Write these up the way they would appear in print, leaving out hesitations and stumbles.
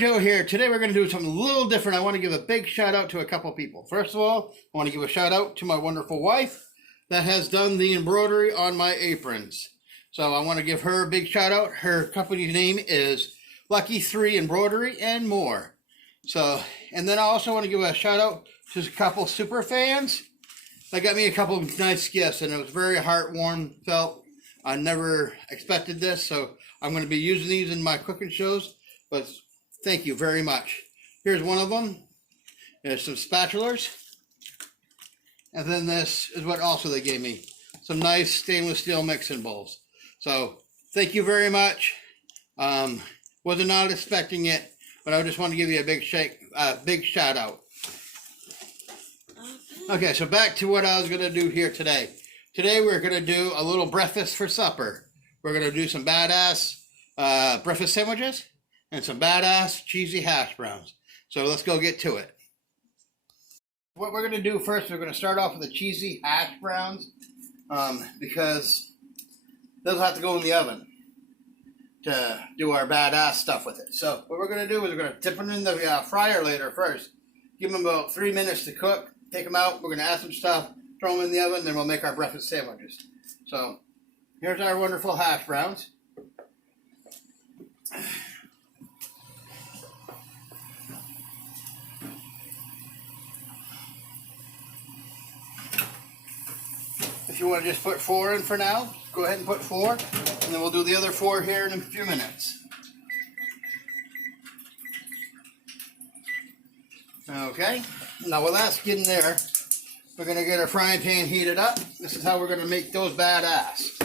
Mojo here. Today we're going to do something a little different. I want to give a big shout out to a couple people. First of all, I want to give a shout out to my wonderful wife that has done the embroidery on my aprons. So I want to give her a big shout out. Her company's name is Lucky 3 Embroidery and More. So, and then I also want to give a shout out to a couple super fans that got me a couple of nice gifts, and it was very heartwarming. Felt I never expected this, so I'm going to be using these in my cooking shows. But thank you very much. Here's one of them. There's some spatulas. And then this is what also they gave me. Some nice stainless steel mixing bowls. So thank you very much. Was not expecting it, but I just want to give you a big shout out. Okay, so back to what I was going to do here today. Today we're going to do a little breakfast for supper. We're going to do some badass breakfast sandwiches and some badass cheesy hash browns. So let's go get to it. What we're going to do first, we're going to start off with the cheesy hash browns because those have to go in the oven to do our badass stuff with it. So what we're going to do is we're going to dip them in the fryer later first. Give them about 3 minutes to cook. Take them out. We're going to add some stuff, throw them in the oven, then we'll make our breakfast sandwiches. So here's our wonderful hash browns. If you want to just put 4 in for now, go ahead and put 4, and then we'll do the other 4 here in a few minutes. Okay, now while that's getting there, we're going to get our frying pan heated up. This is how we're going to make those badass.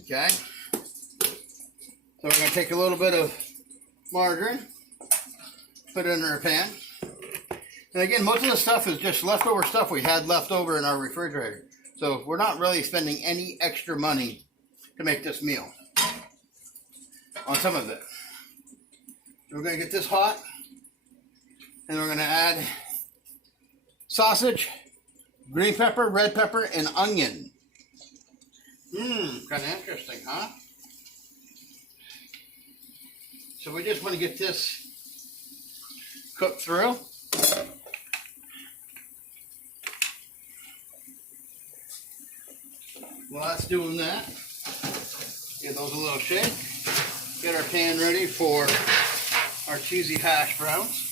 Okay, so we're going to take a little bit of margarine, put it in our pan. And again, most of the stuff is just leftover stuff we had left over in our refrigerator. So we're not really spending any extra money to make this meal on some of it. So we're going to get this hot, and we're going to add sausage, green pepper, red pepper, and onion. Kind of interesting, huh? So we just want to get this cooked through. While that's doing that, give those a little shake. Get our pan ready for our cheesy hash browns.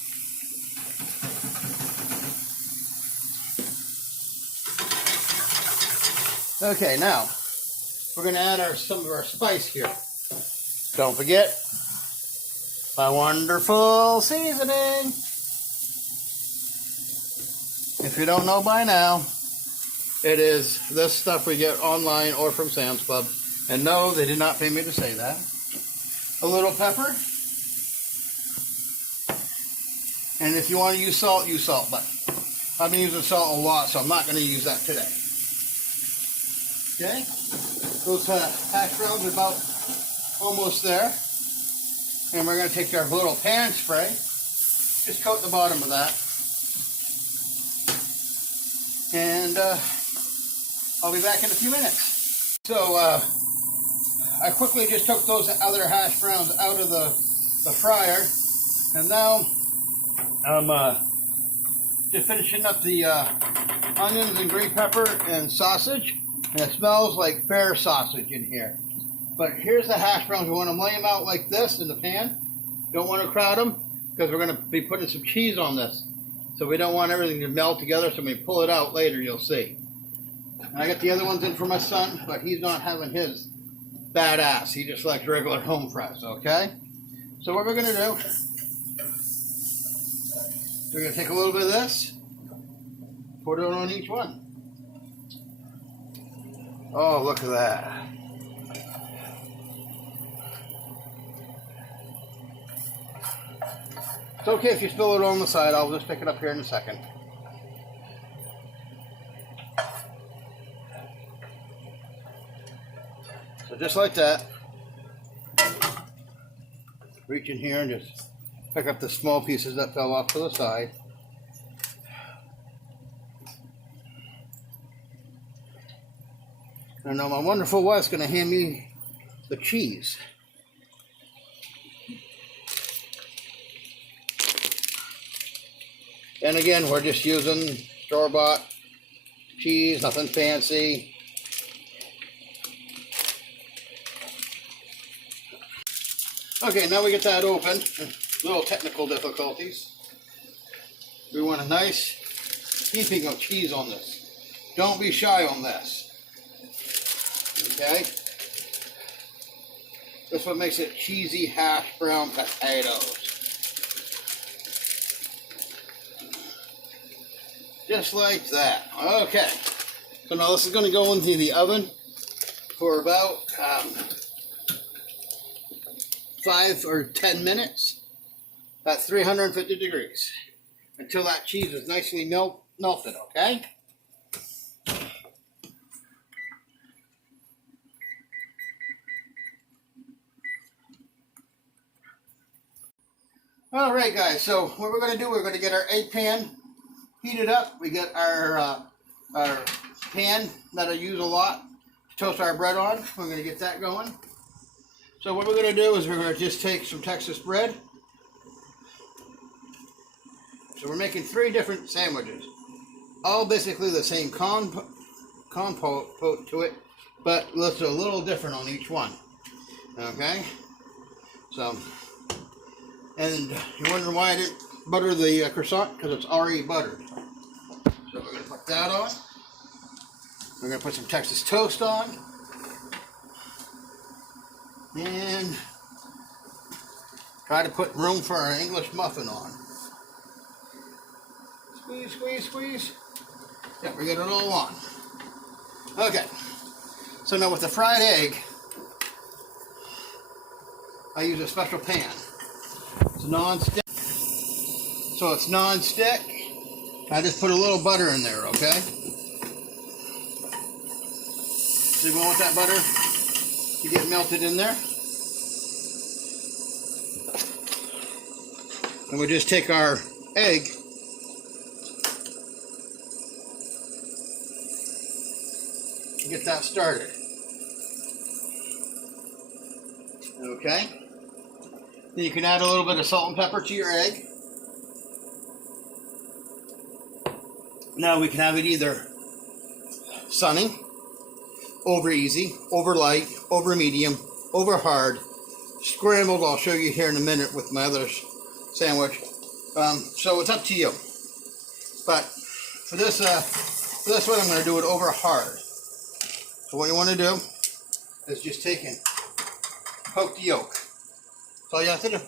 Okay, now we're going to add some of our spice here. Don't forget my wonderful seasoning. If you don't know by now, it is this stuff we get online or from Sam's Club. And no, they did not pay me to say that. A little pepper. And if you want to use salt, use salt. But I've been using salt a lot, so I'm not going to use that today. Okay? Those hash browns are about almost there. And we're going to take our little pan spray. Just coat the bottom of that. And I'll be back in a few minutes. So I quickly just took those other hash browns out of the fryer, and now I'm just finishing up the onions and green pepper and sausage, and it smells like fair sausage in here. But here's the hash browns. We want to lay them out like this in the pan. Don't want to crowd them because we're going to be putting some cheese on this. So we don't want everything to melt together, so when we pull it out later, you'll see. And I got the other ones in for my son, but he's not having his badass. He just likes regular home fries, okay? So what we're going to do, we're going to take a little bit of this, put it on each one. Oh, look at that. It's okay if you spill it on the side. I'll just pick it up here in a second. So just like that, reach in here and just pick up the small pieces that fell off to the side. And now my wonderful wife's going to hand me the cheese. And again, we're just using store-bought cheese, nothing fancy. Okay, now we get that open. Little technical difficulties. We want a nice heaping of cheese on this. Don't be shy on this. Okay? That's what makes it cheesy hash brown potatoes. Just like that. Okay. So now this is going to go into the oven for about 5 or 10 minutes at 350 degrees until that cheese is nicely melted, okay? All right, guys, so what we're going to do, we're going to get our egg pan heated up. We get our pan that I use a lot to toast our bread on. We're going to get that going. So what we're going to do is we're going to just take some Texas bread. So we're making 3 different sandwiches. All basically the same compote to it, but it's a little different on each one. Okay? So, and you're wondering why I didn't butter the croissant? Because it's already buttered. So we're going to put that on. We're going to put some Texas toast on. And try to put room for our English muffin on. Squeeze, squeeze, squeeze. Yeah, we get it all on. Okay. So now with the fried egg, I use a special pan. It's non-stick. So it's non-stick. I just put a little butter in there, okay? So you want that butter to get melted in there. And we just take our egg and get that started. Okay? Then you can add a little bit of salt and pepper to your egg. Now we can have it either sunny, over easy, over light, over medium, over hard, scrambled. I'll show you here in a minute with my other sandwich. So it's up to you. But for this one, I'm going to do it over hard. So what you want to do is just take and poke the yolk. That's all you have to do.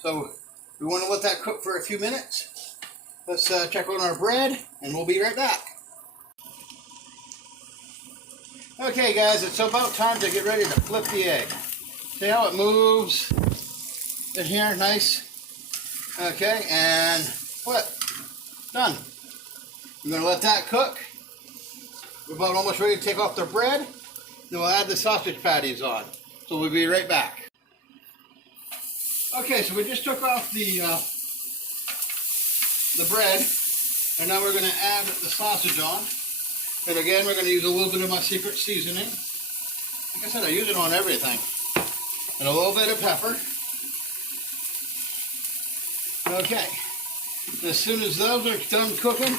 So we want to let that cook for a few minutes. Let's check on our bread, and we'll be right back. Okay, guys, it's about time to get ready to flip the egg. See how it moves in here, nice. Okay, and flip. Done. We're going to let that cook. We're about almost ready to take off the bread. Then we'll add the sausage patties on. So we'll be right back. Okay, so we just took off the bread, and now we're going to add the sausage on. And again, we're going to use a little bit of my secret seasoning. Like I said, I use it on everything. And a little bit of pepper. Okay. As soon as those are done cooking,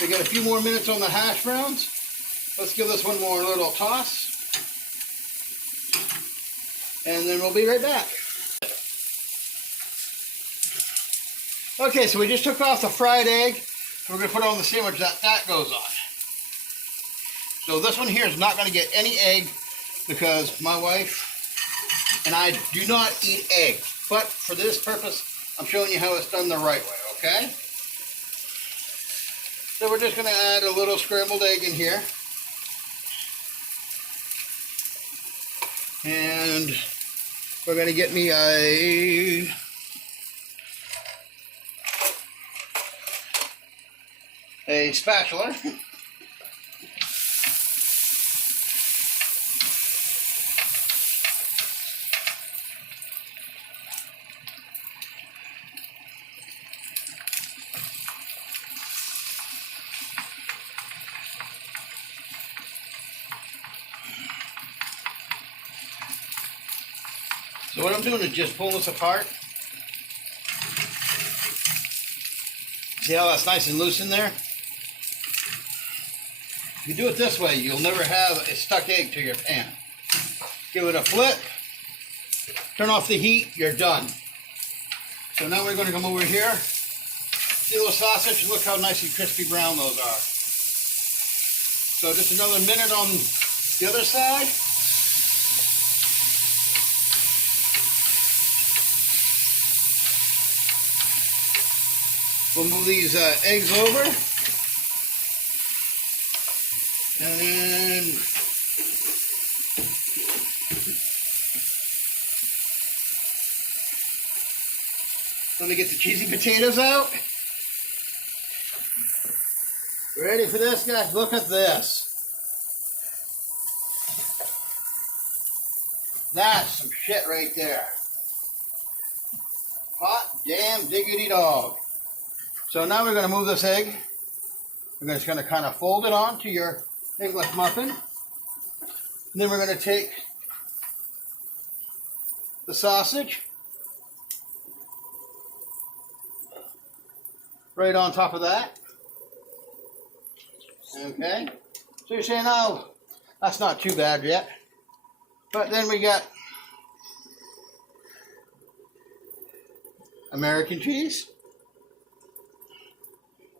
we got a few more minutes on the hash browns. Let's give this one more little toss. And then we'll be right back. Okay, so we just took off the fried egg. We're going to put it on the sandwich that goes on. So this one here is not going to get any egg because my wife and I do not eat egg. But for this purpose, I'm showing you how it's done the right way, okay? So we're just going to add a little scrambled egg in here. And we're going to get me a spatula. So what I'm doing is just pull this apart. See how that's nice and loose in there? If you do it this way, you'll never have a stuck egg to your pan. Give it a flip, turn off the heat, you're done. So now we're going to come over here. See those sausage? Look how nice and crispy brown those are. So just another minute on the other side. We'll move these eggs over. And let me get the cheesy potatoes out. Ready for this, guys? Look at this. That's some shit right there. Hot damn diggity dog. So now we're going to move this egg. We're just going to kind of fold it onto your English muffin. And then we're going to take the sausage right on top of that. Okay. So you're saying, oh, that's not too bad yet. But then we got American cheese.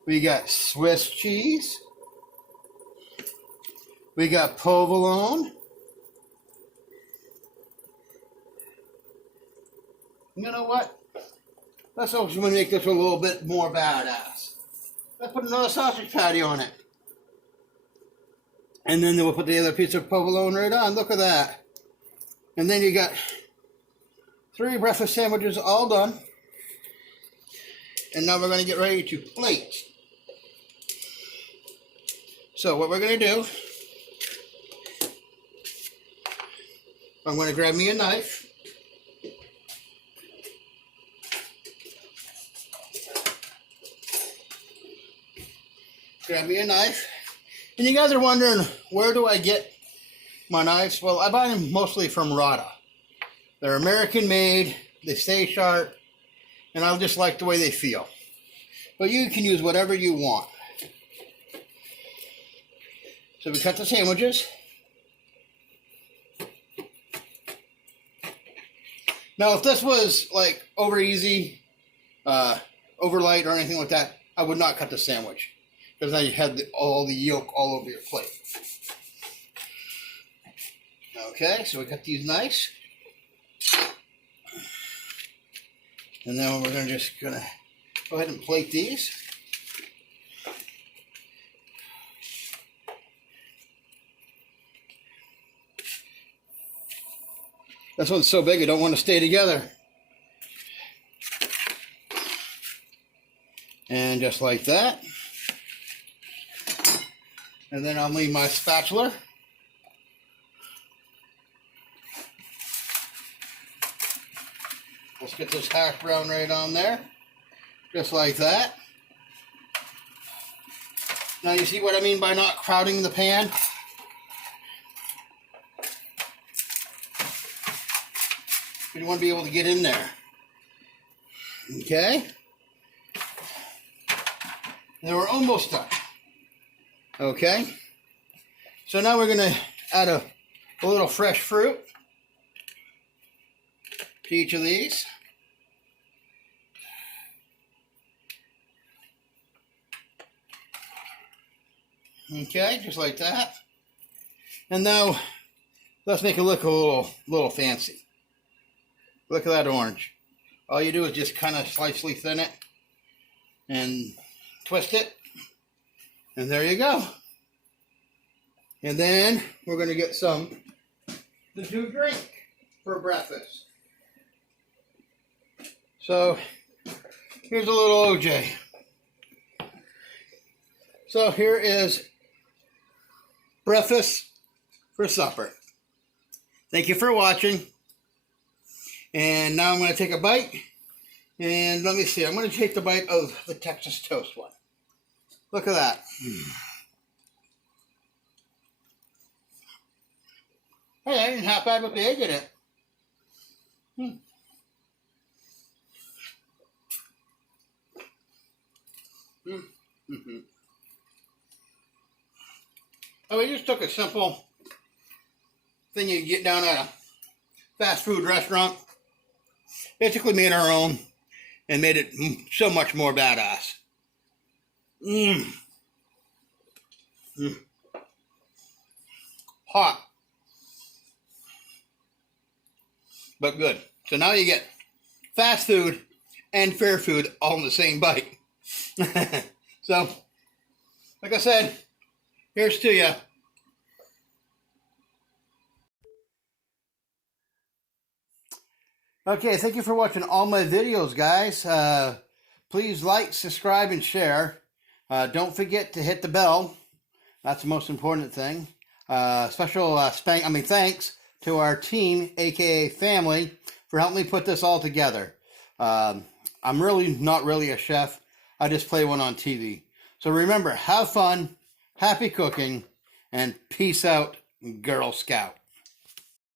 We got Swiss cheese. We got provolone. You know what? Let's also make this a little bit more badass. Let's put another sausage patty on it. And then we'll put the other piece of provolone right on. Look at that. And then you got 3 breakfast sandwiches all done. And now we're going to get ready to plate. So what we're going to do, I'm going to grab me a knife. Grab me a knife. And you guys are wondering, where do I get my knives? Well, I buy them mostly from Rada. They're American made, they stay sharp, and I just like the way they feel. But you can use whatever you want. So we cut the sandwiches. Now, if this was like over easy, over light or anything like that, I would not cut the sandwich. Because now you had all the yolk all over your plate. Okay, so we got these nice. And then we're just gonna go ahead and plate these. This one's so big, I don't want to stay together. And just like that. And then I'll leave my spatula. Let's get this hash brown right on there. Just like that. Now you see what I mean by not crowding the pan? You want to be able to get in there. Okay? Now we're almost done. Okay? So now we're going to add a little fresh fruit to each of these. Okay, just like that. And now let's make it look a little fancy. Look at that orange. All you do is just kind of slightly thin it and twist it. And there you go. And then we're going to get some to drink for breakfast. So here's a little OJ. So here is breakfast for supper. Thank you for watching. And now I'm going to take a bite. And let me see. I'm going to take the bite of the Texas toast one. Look at that. Hey, that ain't half bad with the egg in it. Oh, we just took a simple thing you get down at a fast food restaurant, basically made our own, and made it so much more badass. Hot, but good. So now you get fast food and fair food all in the same bite. So, like I said, here's to you. Okay, thank you for watching all my videos, guys. Please like, subscribe, and share. Don't forget to hit the bell. That's the most important thing. Special thanks to our team, aka family, for helping me put this all together. I'm really not really a chef. I just play one on TV. So remember, have fun, happy cooking, and peace out, Girl Scout.